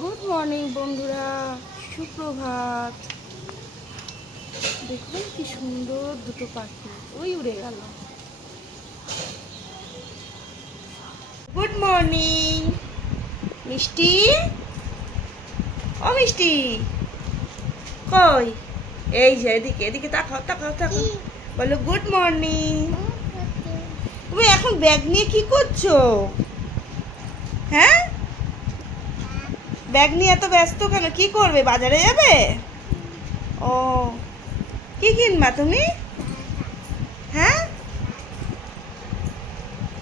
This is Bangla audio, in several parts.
গুড মর্নিং বন্ধুরা, সুপ্রভাত। দেখুন কি সুন্দর দুটো পাখি ওই উড়ে গেল। গুড মর্নিং মিষ্টি, ও মিষ্টি কই? এই যে এদিকে এদিকে তাকাও তাকাও তাকাও, বলো গুড মর্নিং। তুমি এখন ব্যাগ নিয়ে কি করছো? হ্যাঁ, ব্যাগ নিয়ে এত ব্যস্ত কেন? কি করবে, বাজারে যাবে? ও, কি কিনবা তুমি? হ্যাঁ,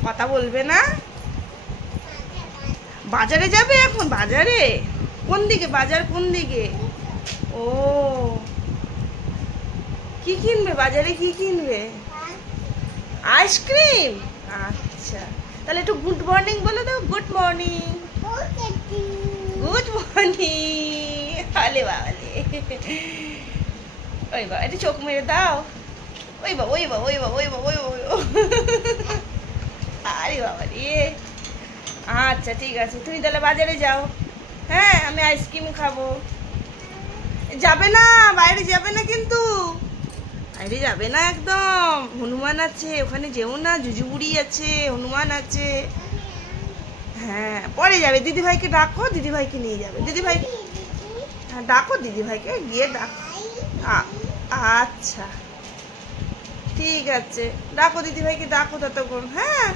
কথা বলবে না? বাজারে যাবে এখন? বাজারে কোন দিকে? বাজার কোন দিকে? ও, কি কিনবে বাজারে? কি কিনবে? আইসক্রিম। আচ্ছা, তাহলে একটু গুড মর্নিং বলে দাও। Good morning. Good morning. আলে বাবালে, ওই বাবা একটু চোখ মেরে দাও। ওই বাবা ওই বাবা ওই বাবা ওই বাবা ওই বাবা। আরে বাবা রে। আচ্ছা ঠিক আছে, তুমি তাহলে বাজারে যাও। হ্যাঁ, আমি আইসক্রিম খাবো। যাবে না, বাইরে যাবে না কিন্তু। বাইরে যাবে না একদম। হনুমান আছে ওখানে, যেও না। জুজুবুড়ি আছে, হনুমান আছে। হ্যাঁ, পরে যাবে। দিদিভাইকে ডাকো, দিদিভাইকে নিয়ে যাবে। দিদিভাই, হ্যাঁ ডাকো দিদিভাইকে, গিয়ে ডাকো। আচ্ছা ঠিক আছে, ডাকো দিদিভাইকে, ডাকো ততক্ষণ। হ্যাঁ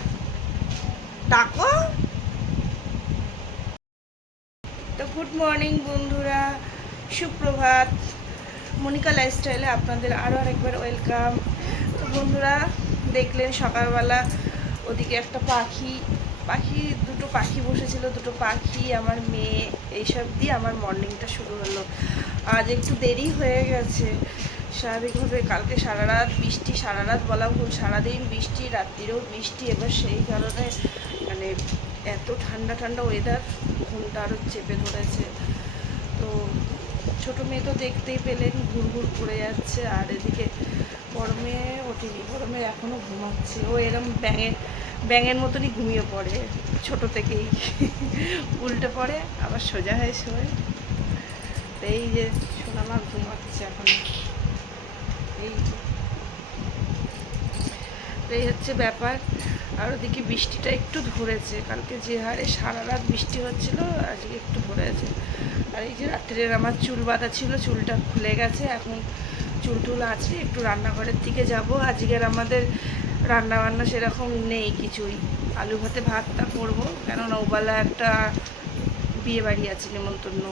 ডাকো। তো গুড মর্নিং বন্ধুরা, সুপ্রভাত। মনিকা লাইফস্টাইলে আপনাদের আরও আরেকবার ওয়েলকাম। তো বন্ধুরা, দেখলেন সকালবেলা ওদিকে একটা দুটো পাখি বসেছিল, দুটো পাখি, আমার মেয়ে, এইসব দিয়ে আমার মর্নিংটা শুরু হলো। আজ একটু দেরি হয়ে গেছে। স্বাভাবিকভাবে কালকে সারা রাত বৃষ্টি, সারা রাত বলা ভুল, সারাদিন বৃষ্টি, রাত্রিরেও বৃষ্টি। এবার সেই কারণে মানে এত ঠান্ডা ঠান্ডা ওয়েদার, ঘুমটা আরও চেপে ধরেছে। তো ছোটো মেয়ে তো দেখতেই পেলেন, ঘুরঘুর করে যাচ্ছে। আর এদিকে বড় মেয়ে ওঠেনি, বড় মেয়ে এখনও ঘুমাচ্ছে। ও এরম ব্যাঙের মতনই ঘুমিয়ে পড়ে ছোটো থেকেই। উল্টে পড়ে আবার সোজা হয়ে শোয়। তো এই যে সোনামা ঘুমাচ্ছে এখন। এই হচ্ছে ব্যাপার। আর ওদিকে বৃষ্টিটা একটু ধরেছে। কালকে যে হারে সারা রাত বৃষ্টি হচ্ছিল, আজকে একটু ধরেছে। আর এই যে রাত্রের আমার চুল বাঁধা ছিল, চুলটা খুলে গেছে। এখন চুল টুল আছে, একটু রান্নাঘরের দিকে যাব। আজকের আমাদের রান্না বান্না সেরকম নেই কিছুই। আলু ভাতে ভাতটা করবো, কেননা ওবেলা একটা বিয়ে বাড়ি আছে, নেমন্তন্ন।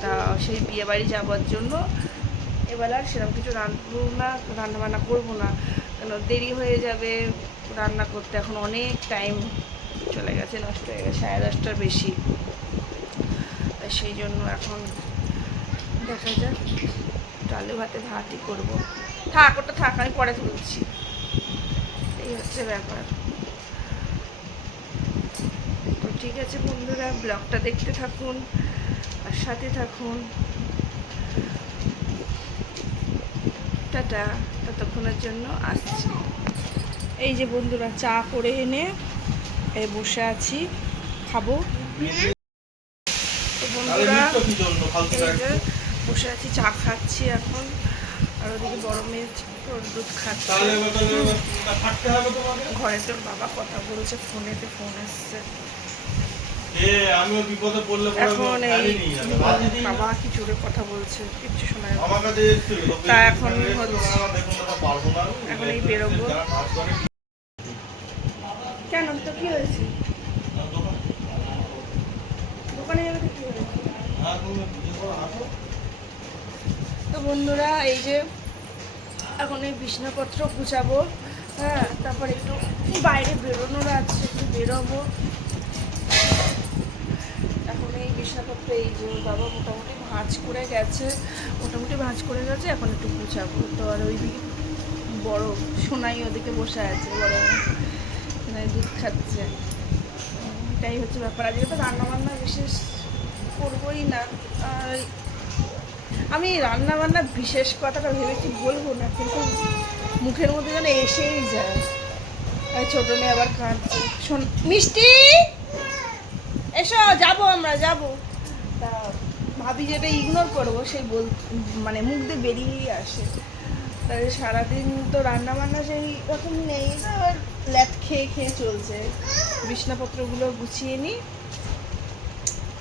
তা সেই বিয়ে বাড়ি যাওয়ার জন্য এবার আর সেরকম কিছু রাঁধবো না, রান্নাবান্না করবো না, কেন দেরি হয়ে যাবে রান্না করতে। এখন অনেক টাইম চলে গেছে, নষ্ট হয়ে গেছে 10:30টার বেশি। সেই জন্য এখন দেখা যাক, আলু ভাতে ভাতই করবো। থাক, ওটা থাক, আমি পরে তুলছি। এই হচ্ছে ব্যাপার। তো ঠিক আছে বন্ধুরা, ব্লগটা দেখতে থাকুন আর সাথে থাকুন। টাটা, ততক্ষণের জন্য আসছি। এই যে বন্ধুরা, চা করে এনে বসে আছি, খাবো। তো বন্ধুরা, এই যে বসে আছি, চা খাচ্ছি এখন। আর ওদিকে বড় মেয়ে দুধ খাচ্ছে। ঘরে তোর বাবা কথা বলছে, ফোনেতে ফোন আসছে। এখন এই বাবা কি জোরে কথা বলছে, কিচ্ছু শোনা যাচ্ছে। তা এখন এখন এই বেরোবো। কেন, তো কি হয়েছে? দোকানে যাবে তো কি হয়েছে? তো বন্ধুরা, এই যে এখন এই বিছনাপত্র গুছাবো। হ্যাঁ, তারপর একটু বাইরে বেরোনোর আছে, একটু বেরোবো। এখন এই বিছনাপত্র, এই যে বাবা মোটামুটি ভাঁজ করে গেছে, এখন একটু গুছাবো। তো আর ওই বড় সোনাই ওদিকে বসে আছে, বড় সোনাই দুধ খাচ্ছে। এটাই হচ্ছে ব্যাপার। আজকে তো রান্নাবান্না বিশেষ করবোই না। আর আমি রান্নাবান্না বিশেষ কথাটা ভেবেছি বলবো না, কিন্তু মুখের মধ্যে যেন এসেই যায়। আর ছোটো মেয়ে আবার কাঁদছে। শোন মিষ্টি, এসো, যাবো, আমরা যাবো। তা ভাবি যেটা ইগনোর করবো সেই মানে মুখ দিয়ে বেরিয়েই আসে। তাই সারাদিন তো রান্না বান্না সেই রকম নেই, আর ল্যাপ খেয়ে খেয়ে চলছে। বিছনাপত্রগুলো গুছিয়ে নিই।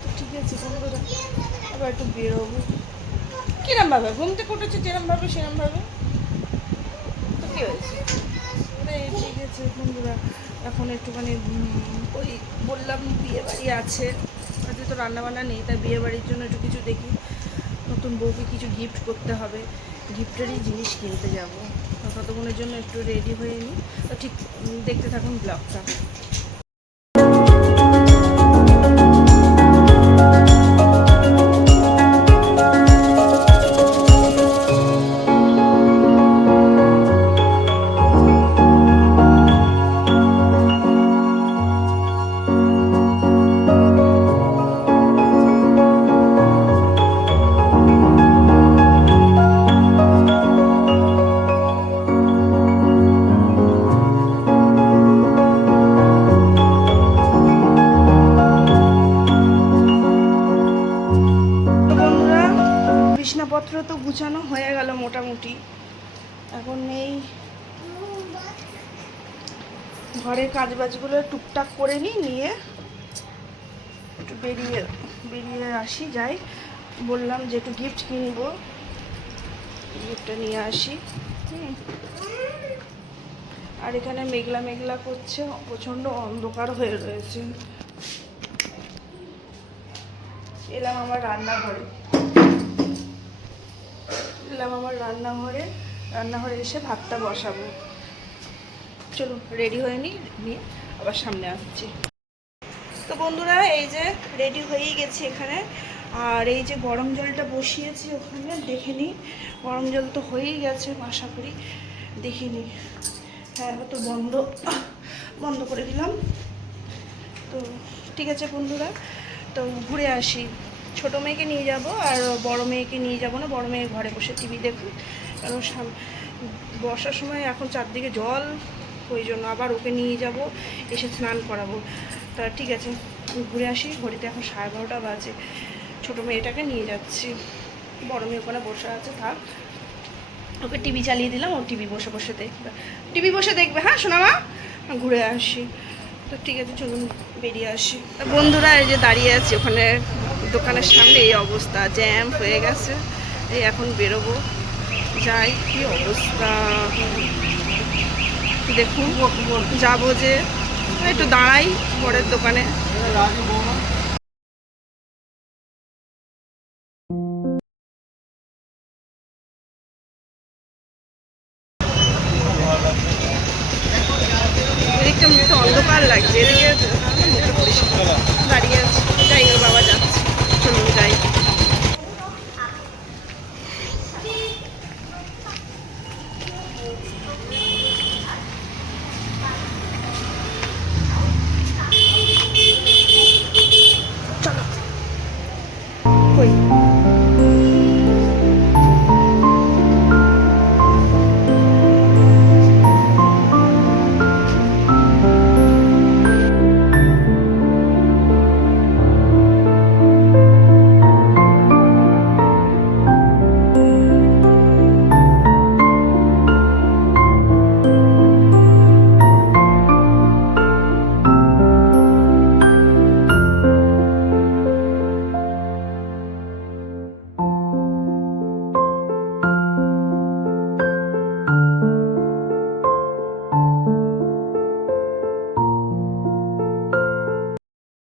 তো ঠিক আছে বন্ধুরা, আবার একটু বেরোবো। কিরমভাবে ঘুম থেকে উঠেছে, যেরমভাবে সেরমভাবে তো কী হয়েছে? ঠিক আছে বন্ধুরা, এখন একটুখানি ওই বললাম বিয়ে বাড়ি আছে, আজকে তো রান্নাবান্না নেই, তাই বিয়ে বাড়ির জন্য একটু কিছু দেখি। নতুন বউকে কিছু গিফট করতে হবে, গিফটেরই জিনিস কিনতে যাব। ততক্ষণের জন্য একটু রেডি হয়ে নিই। তো ঠিক দেখতে থাকুন ব্লগটা। বিছনাপত্র তো গুছানো হয়ে গেল মোটামুটি। এখন এই ঘরের কাজবাজগুলো টুকটাক করে নিয়ে একটু বেরিয়ে আসি, যাই। বললাম যে একটু গিফট কিনবো, গিফটটা নিয়ে আসি। আর এখানে মেঘলা মেঘলা করছে, প্রচণ্ড অন্ধকার হয়ে রয়েছে। এলাম আমার রান্নাঘরে এসে ভাতটা বসাবো। চলো রেডি হয়ে নিয়ে আবার সামনে আসছি। তো বন্ধুরা, এই যে রেডি হয়েই গেছি এখানে। আর এই যে গরম জলটা বসিয়েছি ওখানে, দেখে নিই। গরম জল তো হয়েই গেছে আশা করি, দেখে নিই। হ্যাঁ, তো বন্ধ করে দিলাম। তো ঠিক আছে বন্ধুরা, তো ঘুরে আসি। ছোটো মেয়েকে নিয়ে যাব, আর বড় মেয়েকে নিয়ে যাব না। বড় মেয়ে ঘরে বসে টিভি দেখুক, কারণ বর্ষার সময় এখন চারদিকে জল, ওই জন্য আবার ওকে নিয়ে যাব, এসে স্নান করাবো। তা ঠিক আছে, ঘুরে আসি। ঘড়িতে এখন 12:30 বাজে। ছোটো মেয়েটাকে নিয়ে যাচ্ছি, বড় মেয়ে ওখানে বসে আছে, থাক। ওকে টিভি চালিয়ে দিলাম, ও টিভি বসে দেখবে। হ্যাঁ সোনামা, ঘুরে আসি। তো ঠিক আছে, চলুন বেরিয়ে আসি। বন্ধুরা, এই যে দাঁড়িয়ে আছি ওখানে দোকানের সামনে, এই অবস্থা, জ্যাম হয়ে গেছে। এই এখন বেরোবো, যাই। কি অবস্থা দেখুন, যাবো যে একটু দাঁড়াই পরের দোকানে। এদিকটা মুখটা অন্ধকার লাগছে, এদিকে মুখটা পরিষ্কার। দাঁড়িয়ে আছি, যাই ওর বাবা যাচ্ছে, চলুন যাই। চলো কই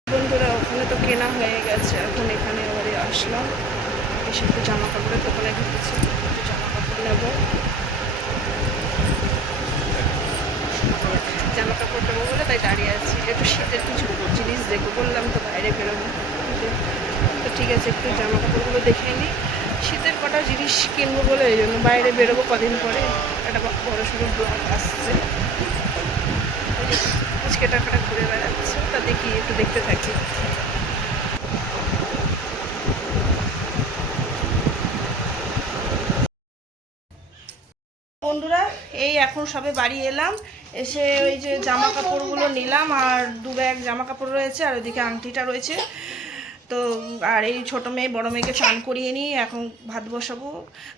বন্ধুরা, ওখানে তো কেনা হয়ে গেছে। এখন এখানে এবারে আসলাম, এসে একটু জামা কাপড়ের দোকানে ঢুকেছি, একটু জামা কাপড় নেবো। বলে তাই দাঁড়িয়ে আছি, একটু শীতের কিছু জিনিস দেখবো। বললাম তো বাইরে বেরোবো, তো ঠিক আছে, একটু জামা কাপড়গুলো দেখে নিই। শীতের কটা জিনিস কিনবো বলে এই জন্য বাইরে বেরোবো। কদিন পরে একটা বড় সড়ো ব্লগ আসছে, আজকে টাকাটা ঘুরে বেড়াচ্ছে, তা দেখি, একটু দেখতে থাকি। বন্ধুরা, এই এখন সবে বাড়ি এলাম, এসে ওই যে জামা কাপড়গুলো নিলাম, আর 2 ব্যাগ জামা কাপড় রয়েছে, আর ওইদিকে আংটিটা রয়েছে। তো আর এই ছোটো মেয়ে বড়ো মেয়েকে চান করিয়ে নিই, এখন ভাত বসাবো,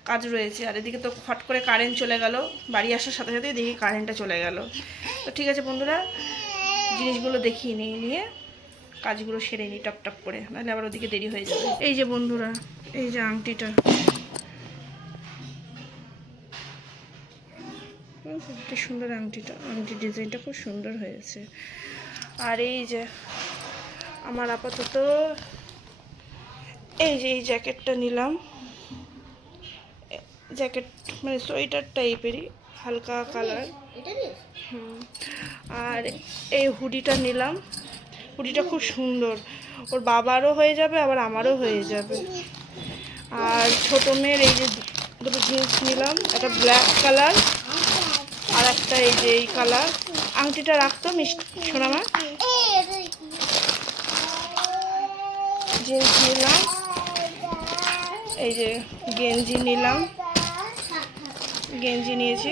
কাজ রয়েছে। আর এদিকে তো হট করে কারেন্ট চলে গেল, বাড়ি আসার সাথে সাথেই দেখি কারেন্টটা চলে গেল। তো ঠিক আছে বন্ধুরা, জিনিসগুলো দেখিয়ে নিয়ে কাজগুলো সেরে নিই টপ করে, নাহলে আবার ওদিকে দেরি হয়ে যাবে। এই যে বন্ধুরা, এই যে আংটিটা, কি সুন্দর আংটির ডিজাইনটা খুব সুন্দর হয়েছে। আর এই যে আমার আপাতত এই যে এই জ্যাকেটটা নিলাম, জ্যাকেট মানে সোয়েটার টাইপেরই হালকা কালার। আর এই হুডিটা নিলাম, হুডিটা খুব সুন্দর, ওর বাবারও হয়ে যাবে আবার আমারও হয়ে যাবে। আর ছোটো মেয়ের এই যে দুটো জিন্স নিলাম, একটা ব্ল্যাক কালার আর একটা এই যে এই কালার। আংটিটা রাখতো সোনামা। জিন্স নিলাম, এই যে গেঞ্জি নিলাম, গেঞ্জি নিয়েছি,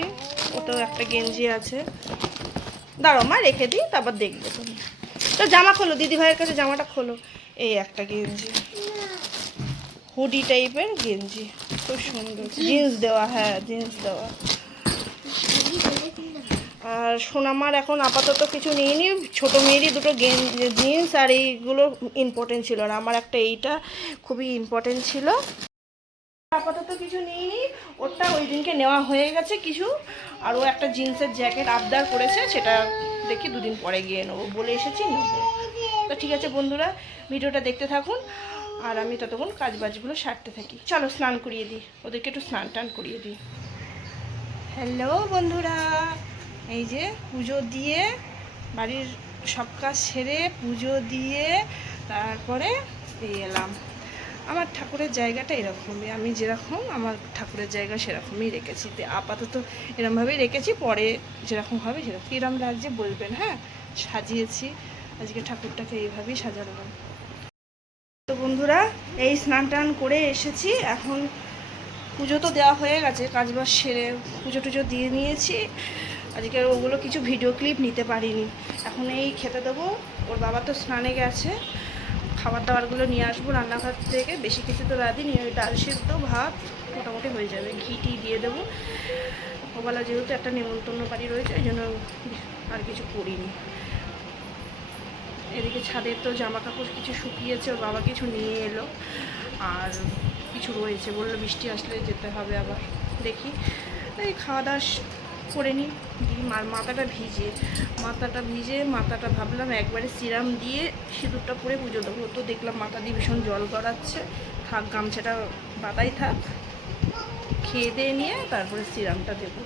ওতেও একটা গেঞ্জি আছে। দাঁড়াও মা, রেখে দিই, তারপর দেখবে তুমি। তো জামা খোলো, দিদি ভাইয়ের কাছে জামাটা খোলো। এই একটা গেঞ্জি, হুডি টাইপের গেঞ্জি, খুব সুন্দর, জিন্স দেওয়া, হ্যাঁ জিন্স দেওয়া। আর সোনামার এখন আপাতত কিছু নিইনি, ছোটো মেয়েরই দুটো জিন্স আর এইগুলো ইম্পর্টেন্ট ছিল, আর আমার একটা এইটা খুবই ইম্পর্টেন্ট ছিল। আপাতত কিছু নিইনি, ওটা ওই দিনকে নেওয়া হয়ে গেছে কিছু। আর ও একটা জিন্সের জ্যাকেট আবদার করেছে, সেটা দেখি দুদিন পরে গিয়ে নেবো বলে এসেছি, নেবো। তো ঠিক আছে বন্ধুরা, ভিডিওটা দেখতে থাকুন আর আমি ততক্ষণ কাজবাজগুলো সারতে থাকি। চলো স্নান করিয়ে দিই, ওদেরকে একটু স্নান টান করিয়ে দিই। হ্যালো বন্ধুরা, এই যে পুজো দিয়ে বাড়ির সব কাজ সেরে পুজো দিয়ে তারপরে এলাম। আমার ঠাকুরের জায়গাটা এরকমই, আমি যেরকম আমার ঠাকুরের জায়গা সেরকমই রেখেছি, আপাতত এরকমভাবেই রেখেছি, পরে যেরকম হবে সেরকম। কিরম লাগছে বলবেন, হ্যাঁ সাজিয়েছি আজকে ঠাকুরটাকে, এইভাবেই সাজালাম। তো বন্ধুরা, এই স্নান টান করে এসেছি, এখন পুজো তো দেওয়া হয়ে গেছে, কাজবাজ সেরে পুজো টুজো দিয়ে নিয়েছি। আজকে ওগুলো কিছু ভিডিও ক্লিপ নিতে পারিনি। এখন এই খেতে দেবো, ওর বাবা তো স্নানে গেছে, খাবার দাবারগুলো নিয়ে আসবো রান্নাঘর থেকে। বেশি কিছু তো রাঁধিনি, ওই ডাল সিদ্ধ ভাত মোটামুটি হয়ে যাবে, ঘি টি দিয়ে দেবো। ওবেলা যেহেতু একটা নেমন্তন্ন বাড়ি রয়েছে, ওই জন্য আর কিছু করিনি। এদিকে ছাদের তো জামা কাপড় কিছু শুকিয়েছে, ওর বাবা কিছু নিয়ে এলো, আর কিছু রয়েছে, বললো বৃষ্টি আসলে যেতে হবে আবার, দেখি। এই খাওয়া দাওয়া করে নিই, দিয়ে মাথাটা ভাবলাম একবারে সিরাম দিয়ে সিঁদুরটা পরে পুজো দেবো। তো দেখলাম মাথা দিয়ে ভীষণ জল গড়াচ্ছে, থাক গামছাটা বাতাই থাক, খেয়ে দিয়ে নিয়ে তারপরে সিরামটা দেবো।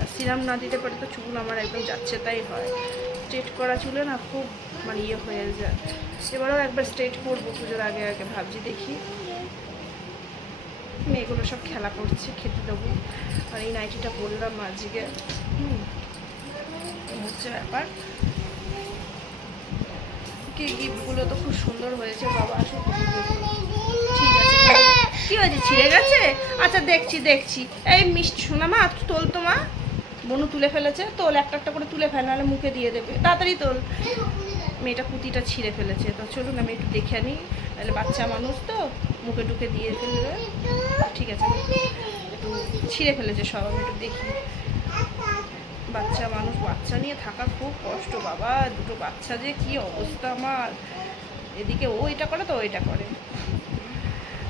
আর সিরাম না দিতে পারে তো চুল আমার একদম যাচ্ছে তাই হয়, স্ট্রেট করা চুলে না খুব মানে ইয়ে হয়ে যায়। এবারেও একবার স্ট্রেট করবো পুজোর আগে ভাবছি, দেখি। মেয়েগুলো সব খেলা করছে, খেতে দেবো। আর এই নাইটিটা পরলাম আজকে, হচ্ছে ব্যাপার। কি গিফটগুলো তো খুব সুন্দর হয়েছে, বাবা আসুক। ঠিক আছে, কি হয়েছে, ছিঁড়ে গেছে? আচ্ছা দেখছি। এই মিষ্টি শোনা মা, তোল তো মা, বনু তুলে ফেলেছে, তোল একটা করে তুলে ফেল, নাহলে মুখে দিয়ে দেবে, তাড়াতাড়ি তোল। মেয়েটা পুঁতিটা ছিঁড়ে ফেলেছে, তো চলুন আমি একটু দেখে আনি, নাহলে বাচ্চা মানুষ তো মুখে টুকে দিয়ে ফেলবে। ঠিক আছে, একটু ছিঁড়ে ফেলেছে সব, আমি একটু দেখি। বাচ্চা মানুষ, বাচ্চা নিয়ে থাকা খুব কষ্ট বাবা, দুটো বাচ্চা যে কি অবস্থা আমার, এদিকে ও এটা করে তো ওইটা করে।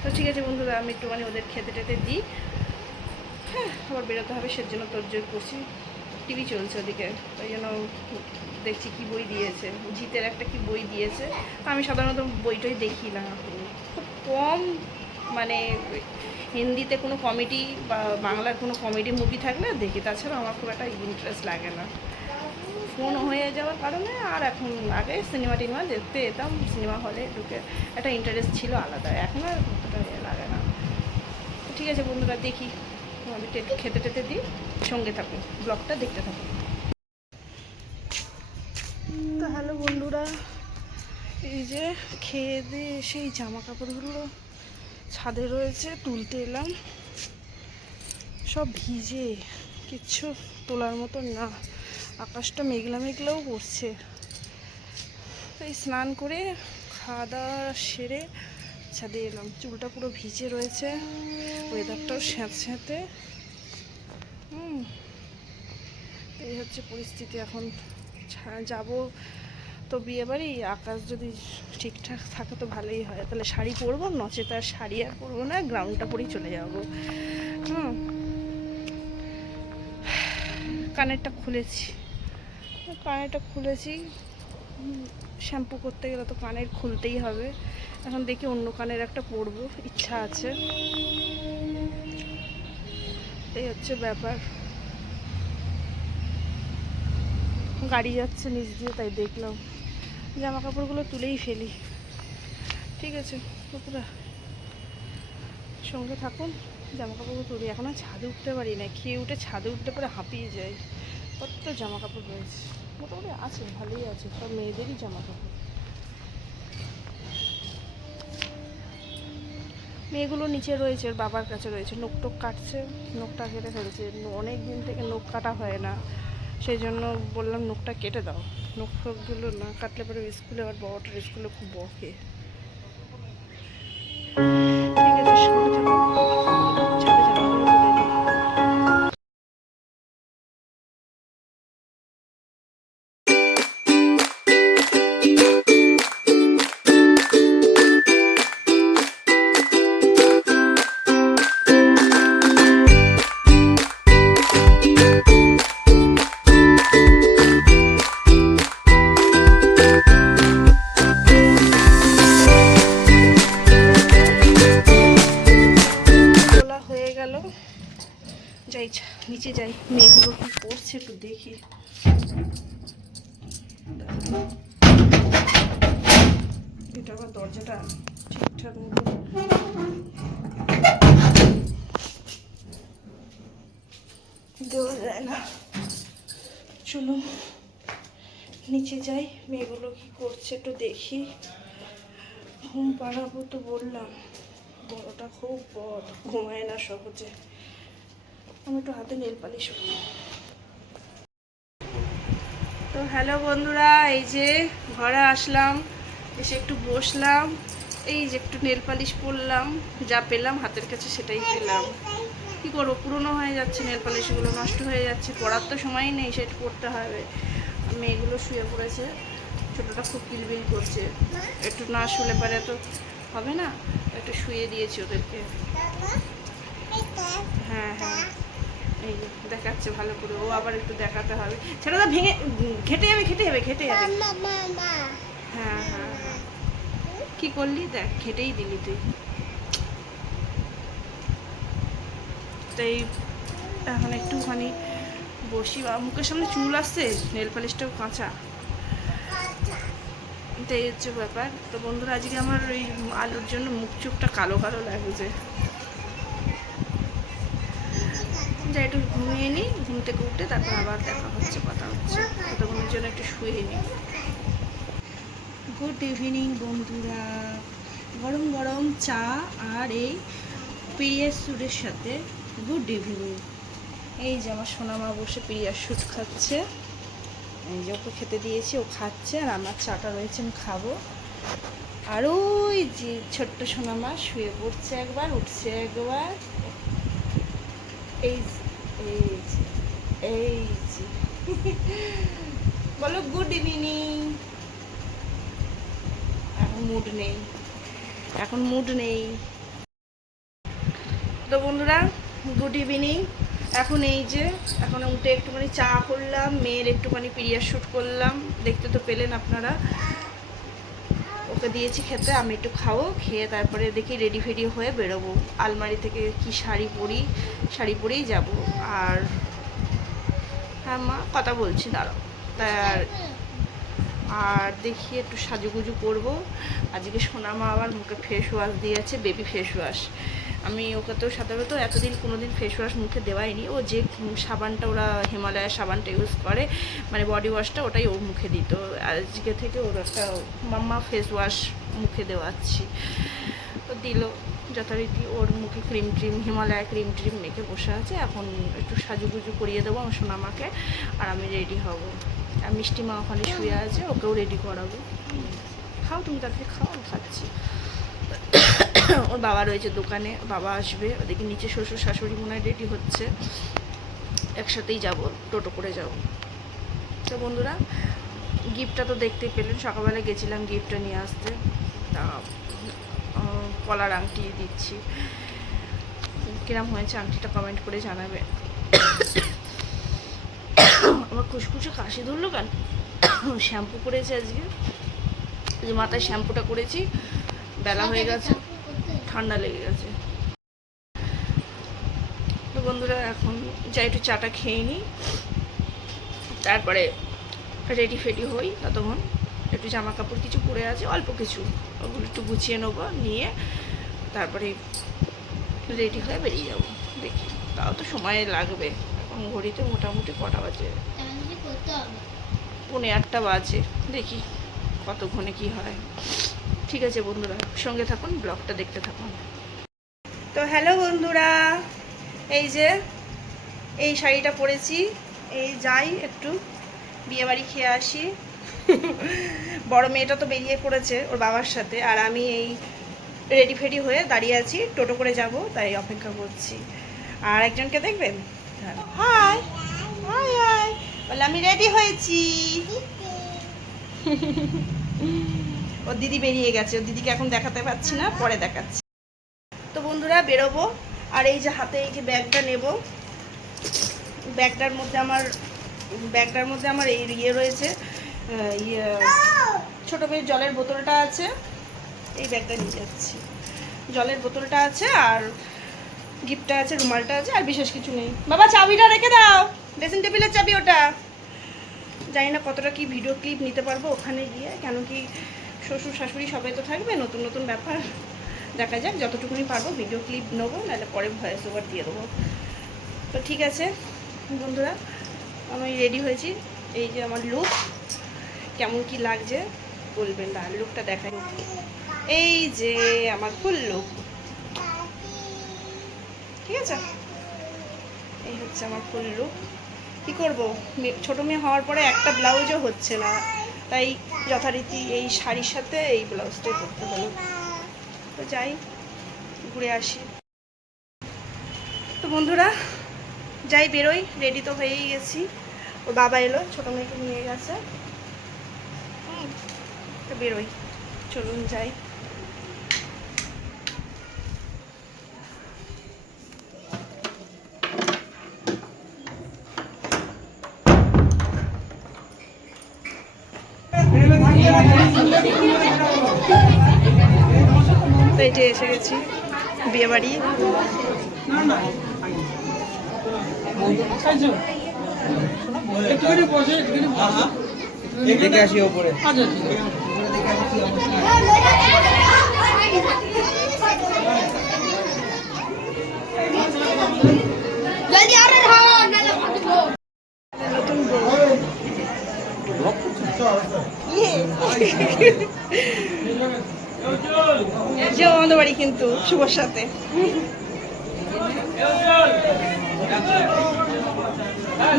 তো ঠিক আছে বন্ধুরা, আমি একটুখানি ওদের খেতে টেতে দিই, হ্যাঁ আবার বেরোতে হবে, সেজন্য তোড়জোড় করছি। টিভি চলছে ওদিকে, ওই জন্য দেখছি কি বই দিয়েছে, জিতের একটা কি বই দিয়েছে। আমি সাধারণত বইটাই দেখি না, খুব কম, মানে হিন্দিতে কোনো কমেডি বা বাংলার কোনো কমেডি মুভি থাকলে দেখি, তাছাড়া আমার খুব একটা ইন্টারেস্ট লাগে না, ফোন হয়ে যাওয়ার কারণে। আর এখন আগে সিনেমা টিনেমা দেখতে যেতাম, সিনেমা হলে ঢুকে একটা ইন্টারেস্ট ছিল আলাদা, এখন আর অতটা লাগে না। ঠিক আছে বন্ধুরা, দেখি আমি খেতে টেতে দিই, সঙ্গে থাকুন, ব্লগটা দেখতে থাকুন। তো হ্যালো বন্ধুরা, এই যে খেয়ে দিয়ে সেই জামা কাপড়গুলো ছাদে রয়েছে, তুলতে এলাম, সব ভিজে, কিচ্ছু তোলার মতো না, আকাশটা মেঘলাও করছে। এই স্নান করে খাওয়া দাওয়া সেরে ছাদে এলাম। চুলটা পুরো ভিজে রয়েছে, ওয়েদারটাও স্যাঁতস্যাঁতে। এই হচ্ছে পরিস্থিতি। এখন যাব তো বিয়ে বাড়ি, আকাশ যদি ঠিকঠাক থাকে তো ভালোই হয়, তাহলে শাড়ি পরবো, নচেত আর শাড়ি আর পরবো না, গ্রাউন্ডটা পরেই চলে যাব। কানেরটা খুলেছি, শ্যাম্পু করতে গেলে তো কানের খুলতেই হবে। এখন দেখি অন্য কানের একটা পরবো, ইচ্ছা আছে। এই হচ্ছে ব্যাপার। গাড়ি যাচ্ছে নিচ দিয়ে, তাই দেখলাম। জামা কাপড়গুলো তুলেই ফেলি। ঠিক আছে পুরা সঙ্গে থাকুন, জামা কাপড়গুলো তুলি। এখন আর ছাদে উঠতে পারি না, খেয়ে উঠে ছাদে উঠতে পরে হাঁপিয়ে যায়। কত জামা কাপড় রয়েছে, মোটামুটি আছে, ভালোই আছে, সব মেয়েদেরই জামা কাপড়। মেয়েগুলো নিচে রয়েছে, ওর বাবার কাছে রয়েছে, নখ টোক কাটছে, নখটা কেটে ফেলছে। অনেক দিন থেকে নখ কাটা হয় না, সেই জন্য বললাম নখটা কেটে দাও। নখ ফখগুলো না কাটলে পরে স্কুলে, আবার বড়টার স্কুলে খুব বকে। ঠিক আছে, সঙ্গে থাকো, ছাদে জামাগুলো তুলে দিই। যাই নিচে যাই, মেয়েগুলো কি করছে একটু দেখি। এটা আবার দরজাটা ঠিকঠাক মতো দেওয়া যায় না। চলুন নিচে যাই, মেয়েগুলো কি করছে একটু দেখি। ঘুম পাড়াবো তো বললাম, বড়টা খুব বদ, ঘুমায় না সহজে। আমি একটু হাতে নেল পালিশ। তো হ্যালো বন্ধুরা, এই যে ঘরে আসলাম, এসে একটু বসলাম, এই যে একটু নেল পালিশ পরলাম, যা পেলাম হাতের কাছে সেটাই পেলাম। কী করবো, পুরনো হয়ে যাচ্ছে, নেল পালিশগুলো নষ্ট হয়ে যাচ্ছে, পড়ার তো সময় নেই, সেটা পড়তে হবে। মেয়েগুলো শুয়ে পড়েছে, ছোটোটা খুব কিলবিল করছে, একটু না শুলে পারে তো হবে না, একটু শুয়ে দিয়েছি ওদেরকে। হ্যাঁ হ্যাঁ, এই দেখাচ্ছে ভালো করে, ও আবার একটু দেখাতে হবে, সেটা তো ভেঙে ঘেটে যাবে। হ্যাঁ হ্যাঁ হ্যাঁ, কী করলি দেখ, ঘেটেই দিলি তুই। তাই এখন একটুখানি বসি, মুখের সামনে চুল আসছে, নেল পালিশটাও কাঁচা, এটাই হচ্ছে ব্যাপার। তো বন্ধুরা, আজকে আমার ওই আলুর জন্য মুখ চোখটা কালো কালো লাগছে। যাই একটু ঘুমিয়ে নিই, ঘুম থেকে উঠে তারপর আবার দেখা হচ্ছে, কথা হচ্ছে। ততক্ষণের জন্য একটু শুয়ে নিই। গুড ইভিনিং বন্ধুরা, গরম গরম চা আর এই পিরিয়ার স্যুটের সাথে গুড ইভিনিং। এই যে আমার সোনামা বসে পিরিয়ার স্যুট খাচ্ছে, এই যে ওকে খেতে দিয়েছি, ও খাচ্ছে, আর আমার চাটা রয়েছে, আমি খাবো। আর ওই যে ছোট্ট সোনামা শুয়ে পড়ছে একবার, উঠছে একবার। এই এই যে বলো গুড ইভিনিং। এখন মুড নেই। তো বন্ধুরা, গুড ইভিনিং। এখন এই যে এখন উঠে একটুখানি চা করলাম, মেয়ের একটুখানি পিরিয়ার শ্যুট করলাম, দেখতে তো পেলেন আপনারা। ওকে দিয়েছি খেতে, আমি একটু খাবো, খেয়ে তারপরে দেখি রেডি ফেডি হয়ে বেরোবো। আলমারি থেকে কি শাড়ি পরেই যাব। আর হ্যাঁ মা, কথা বলছি, দাঁড়াও। আর দেখি একটু সাজুগুজু করবো। আজকে সোনামা আবার মুখে ফেস ওয়াশ দিয়েছে, বেবি ফেস ওয়াশ। আমি ওকে তো সাধারণত এতদিন কোনোদিন ফেস ওয়াশ মুখে দেওয়াইনি। ও যে সাবানটা, ওরা হিমালয়ের সাবানটা ইউজ করে, মানে বডি ওয়াশটা, ওটাই ওর মুখে দিত। আজকে থেকে ওর একটা মাম্মা ফেস ওয়াশ মুখে দেওয়াচ্ছি। তো দিল যথারীতি, ওর মুখে হিমালয় ক্রিম ট্রিম মেখে বসে আছে। এখন একটু সাজুগুজু করিয়ে দেবো আমার সোনামাকে, আর আমি রেডি হব। আর মিষ্টি মা ওখানে শুয়ে আছে, ওকেও রেডি করাবো। খাও, তুমি তাদেরকে খাও, আমি খাচ্ছি। ওর বাবা রয়েছে দোকানে, বাবা আসবে, ওদিকে নিচে শ্বশুর শাশুড়ি মনে হয় রেডি হচ্ছে, একসাথেই যাব, টোটো করে যাব। তো বন্ধুরা, গিফটটা তো দেখতেই পেলেন, সকালবেলা গেছিলাম গিফটটা নিয়ে আসতে। তা কলার আংটি দিচ্ছি, কিরম হয়েছে আংটিটা কমেন্ট করে জানাবে। আমার খুশখুশে কাশি ধরলো কেন? শ্যাম্পু করেছি আজকে, যে মাথায় শ্যাম্পুটা করেছি, বেলা হয়ে গেছে, ঠান্ডা লেগে গেছে। তো বন্ধুরা, এখন যাই একটু চাটা খেয়ে নিই, তারপরে রেডি ফেডি হই। ততক্ষণ একটু জামা কাপড় কিছু পরে আছে, অল্প কিছু, ওগুলো একটু গুছিয়ে নেবো, নিয়ে তারপরে রেডি হয়ে বেরিয়ে যাব। দেখি, তাও তো সময় লাগবে, এখন ঘড়িতে মোটামুটি কটা বাজে, 7:45 বাজে। দেখি কতক্ষণে কি হয়। ঠিক আছে বন্ধুরা, সঙ্গে থাকুন, ব্লগটা দেখতে থাকুন। তো হ্যালো বন্ধুরা, এই যে এই শাড়িটা পরেছি, এই যাই একটু বিয়েবাড়ি খেয়ে আসি। বড় মেয়েটা তো বেরিয়ে পড়েছে ওর বাবার সাথে, আর আমি এই রেডি ফেডি হয়ে দাঁড়িয়ে আছি, টোটো করে যাব, তাই অপেক্ষা করছি। আর একজনকে দেখবেন, হাই হাই হাই বলে, আমি রেডি হয়েছি। ওর দিদি বেরিয়ে গেছে, ওর দিদিকে এখন দেখাতে পাচ্ছি না, পরে দেখাচ্ছি। তো বন্ধুরা, বেরোবো। আর এই যে হাতে এই যে ব্যাগটা নেব, ব্যাগটার মধ্যে আমার এই ইয়ে রয়েছে, ছোটো মেয়ের জলের বোতলটা আছে, এই ব্যাগটা নিয়ে যাচ্ছি। জলের বোতলটা আছে, আর গিফটটা আছে, রুমালটা আছে, আর বিশেষ কিছু নেই। বাবা চাবিটা রেখে দাও, ড্রেসিং টেবিলের চাবি ওটা। জানি না কতটা কি ভিডিও ক্লিপ নিতে পারবো ওখানে গিয়ে, কেন কি শ্বশুর শাশুড়ি সবাই তো থাকবে, নতুন নতুন ব্যাপার, দেখা যাক যতটুকুনি পারবো ভিডিও ক্লিপ নেবো, নাহলে পরে ভয়েস ওভার দিয়ে দেবো। তো ঠিক আছে বন্ধুরা, আমি রেডি হয়েছি। এই যে আমার লুক, কেমন কি লাগছে বলবেন, না লুকটা দেখাই। এই যে আমার ফুল লুক, ঠিক আছে, এই হচ্ছে আমার ফুল লুক। কী করবো, ছোটো মেয়ে হওয়ার পরে একটা ব্লাউজও হচ্ছে না, তাই যথারীতি এই শাড়ির সাথে এই ব্লাউজটাই করতে হলো। তো যাই, ঘুরে আসি। তো বন্ধুরা, যাই বেরোই, রেডি তো হয়েই গেছি। ওর বাবা এলো, ছোটো মেয়েকে নিয়ে গেছে, তো বেরোই, চলুন যাই। তো এই যে এসে গেছি বিয়েবাড়ি। দেখে আসি ওপরে। নতুন বউ যে আমাদের বাড়ি কিন্তু শুভর সাথে।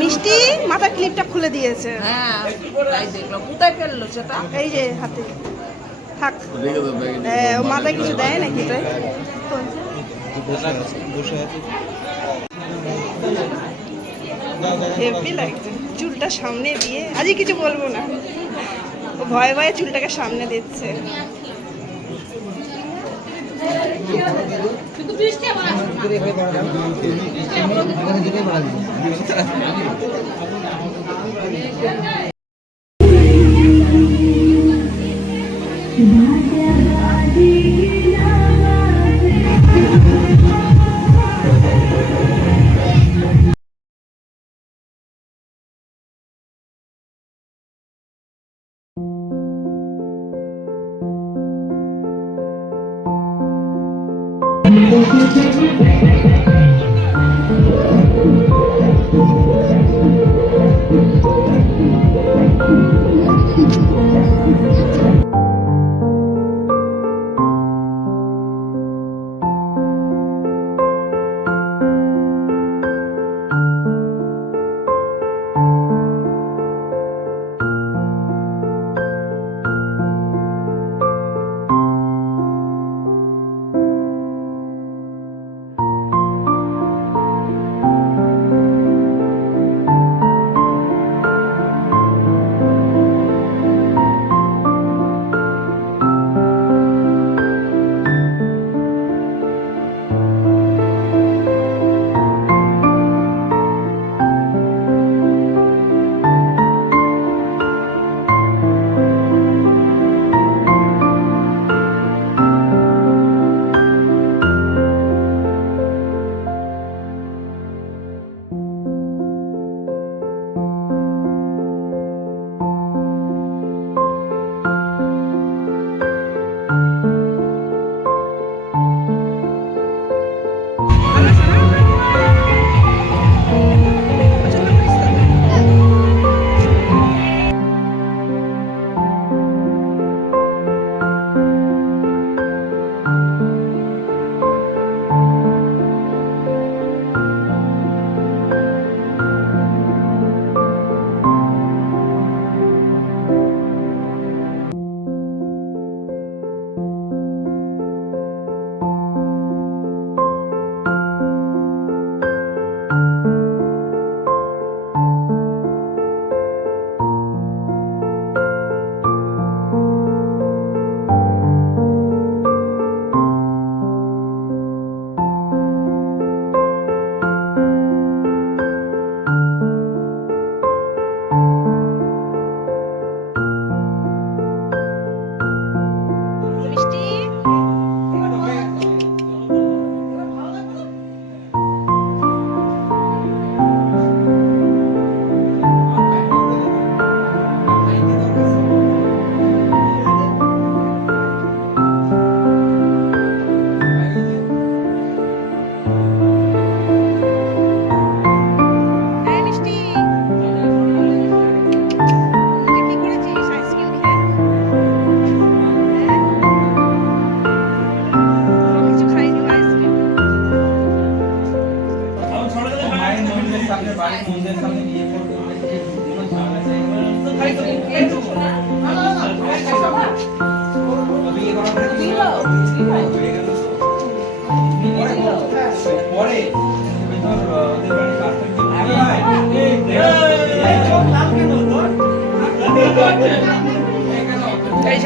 মিষ্টি মাথার ক্লিপটা খুলে দিয়েছে। হ্যাঁ, তাই দেখলাম। কোথায় ফেললো সেটা? এই যে হাতে থাক, ও মাথায় কিছু দেয় নাকি? তাই হেভি লাগছে, চুলটা সামনে দিয়ে, আজই কিছু বলবো না, ও ভয়ে ভয়ে চুলটাকে সামনে দিচ্ছে।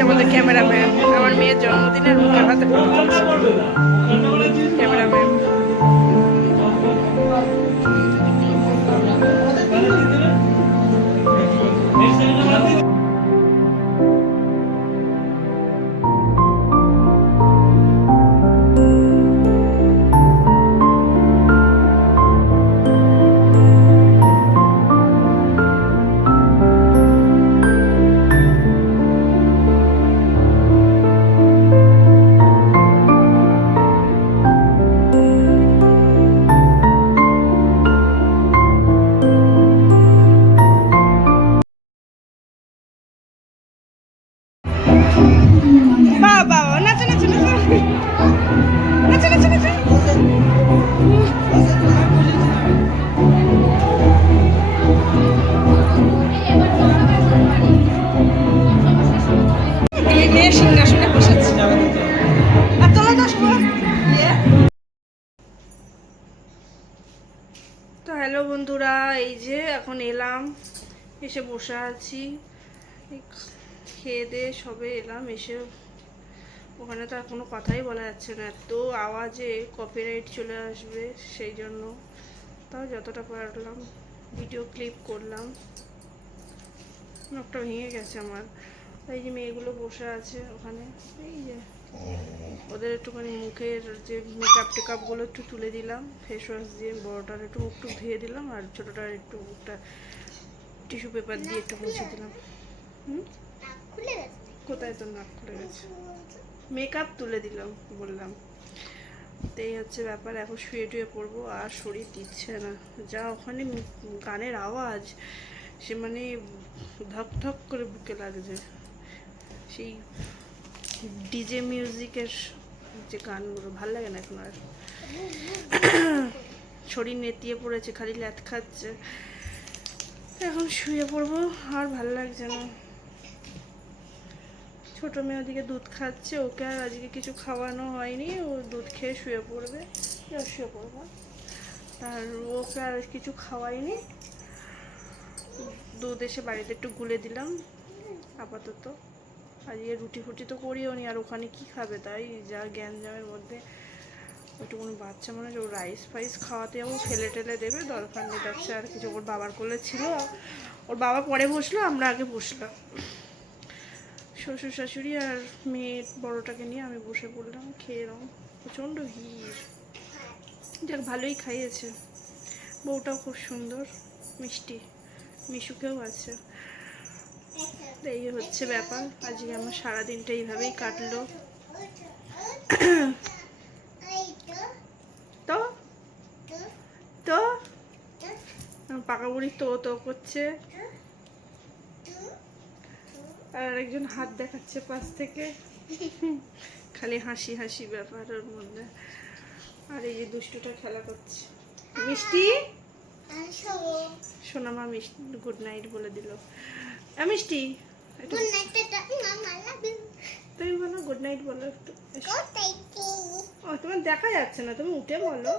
আমাদের ক্যামেরাম্যান, আমার মেয়ের জন্মদিনের মুখের হাতে ক্যামেরাম্যান। বাবা নাচো নাচো নাচো নাচো নাচো নাচো। এই মেয়ে সিংহাসনে বসেছে। আর তোলা তো তো হ্যালো বন্ধুরা, এই যে এখন এলাম, এসে বসে আছি, খেয়ে দিয়ে সবে এলাম। এসে ওখানে তো আর কোনো কথাই বলা যাচ্ছে না, এত আওয়াজে কপিরাইট চলে আসবে, সেই জন্য তাও যতটা পারলাম ভিডিও ক্লিপ করলাম। নখটা ভেঙে গেছে আমার। এই যে মেয়েগুলো বসে আছে ওখানে, এই যে ওদের একটুখানি মুখের যে মেকআপ টেকআপগুলো একটু তুলে দিলাম ফেস ওয়াশ দিয়ে, বড়োটার একটু মুখ টুক ধুয়ে দিলাম আর ছোটোটার একটু মুখটা টিস্যু পেপার দিয়ে একটু মুছে দিলাম। কোথায় তোর নাক খুলে গেছে? মেকআপ তুলে দিলাম বললাম। তো এই হচ্ছে ব্যাপার। এখন শুয়ে টুয়ে পড়বো, আর শরীর দিচ্ছে না, যা ওখানে গানের আওয়াজ, সে মানে ধক ধক করে বুকে লাগছে। সেই ডিজে মিউজিকের যে গানগুলো ভাল লাগে না এখন আর। শরীর নেতিয়ে পড়েছে, খালি ল্যাথ খাচ্ছে। এখন শুয়ে পড়বো, আর ভাল লাগছে না। ছোটো মেয়ে ওদিকে দুধ খাচ্ছে, ওকে আর আজকে কিছু খাওয়ানো হয়নি, ও দুধ খেয়ে শুয়ে পড়বে, শুয়ে পড়বো। আর ওকে আর কিছু খাওয়াইনি, দুধ এসে বাড়িতে একটু গুলে দিলাম আপাতত। আজকে রুটি ফুটি তো করিও নি, আর ওখানে কি খাবে, তাই যা গ্যাঞ্জামের মধ্যে একটু কোনো বাচ্চা মনে হচ্ছে, ও রাইস ফাইস খাওয়াতে যাবো, ফেলে টেলে দেবে, দরকার নেই। যাচ্ছে আর কিছু, ওর বাবার কোলে ছিল, ওর বাবা পরে বসলো, আমরা আগে বসলাম। শ্বশুর শাশুড়ি আর মেয়ে বড়োটাকে নিয়ে আমি বসে পড়লাম, খেয়ে এলাম। প্রচণ্ড ভিড়, যাক ভালোই খাইয়েছে। বউটাও খুব সুন্দর, মিষ্টি, মিশুকেও আছে। এই হচ্ছে ব্যাপার। আজকে আমার সারাদিনটা এইভাবেই কাটলো। তো তো পাকা বুড়ি তো তো করছে, আর একজন হাত দেখাচ্ছে পাশ থেকে, খালি হাসি হাসি ব্যাপার ওর মধ্যে। আর এই যে দুষ্টুটা খেলা করছে। মিষ্টি সোনামা মিষ্টি গুড নাইট বলে দিল। মিষ্টি তুমি বলো গুড নাইট বলো একটু। ও তোমার দেখা যাচ্ছে না, তুমি উঠে বলো,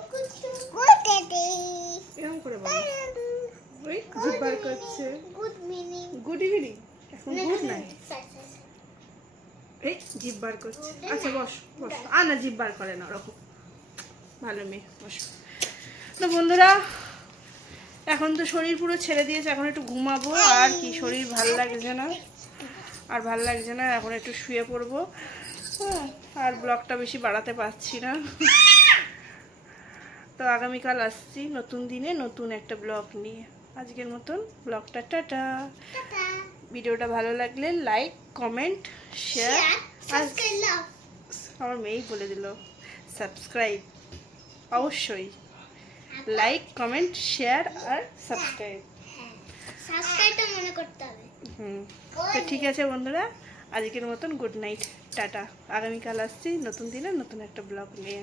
এরকম করে বলো। ওই জিভ বার করছে, গুড ইভিনিং, এখন গুড নাইট। এই জিভ বার করছে। আচ্ছা বস বস, না জিভ বার করে না ওরকম, ভালো মেয়ে, বস। তো বন্ধুরা, এখন তো শরীর পুরো ছেড়ে দিয়েছে, এখন একটু ঘুমাবো। আর কি, শরীর ভাল লাগছে না, আর ভাল লাগছে না, এখন একটু শুয়ে পড়বো। আর ব্লগটা বেশি বাড়াতে পারছি না। তো আগামীকাল আসছি নতুন দিনে নতুন একটা ব্লগ নিয়ে। আজকের মতন ব্লগটা টাটা। ভিডিওটা ভালো লাগলে লাইক কমেন্ট শেয়ার, আর আমার মেয়েই বলে দিল সাবস্ক্রাইব, অবশ্যই লাইক কমেন্ট শেয়ার আর সাবস্ক্রাইব, সাবস্ক্রাইবটা মনে করতে হবে। তো ঠিক আছে বন্ধুরা, আজকের মতন গুড নাইট, টাটা। আগামীকাল আসছি নতুন দিনে নতুন একটা ব্লগ নিয়ে।